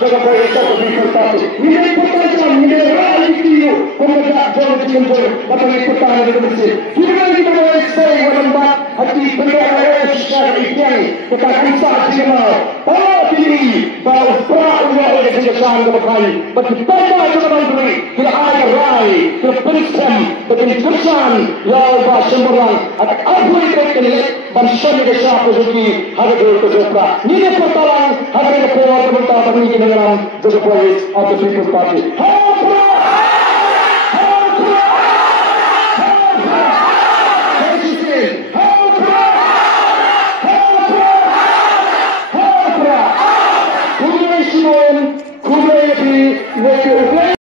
Jaga Boys of the People's Party. Nilai pertanyaan, nilai reality you, pemerintah John Timber, bagaimana pertahanan Indonesia. Kita kita boleh say melembat hati penduduk Syariah ini, tetapi saat ini, para diri bahawa pra-ulama oleh kejaksaan kebakan, bertambah dengan diri, tidak ada rai, terperiksam, berkencan, lawa sembarang, atau apa itu kelik, bangsa negara Puzuki, harga berkesempatan. Nilai pertahanan, harga berkuat pemerintah bagi negara Jaga Boys of the People's Party. Kumai Simon, Kumai Yapi, Wakil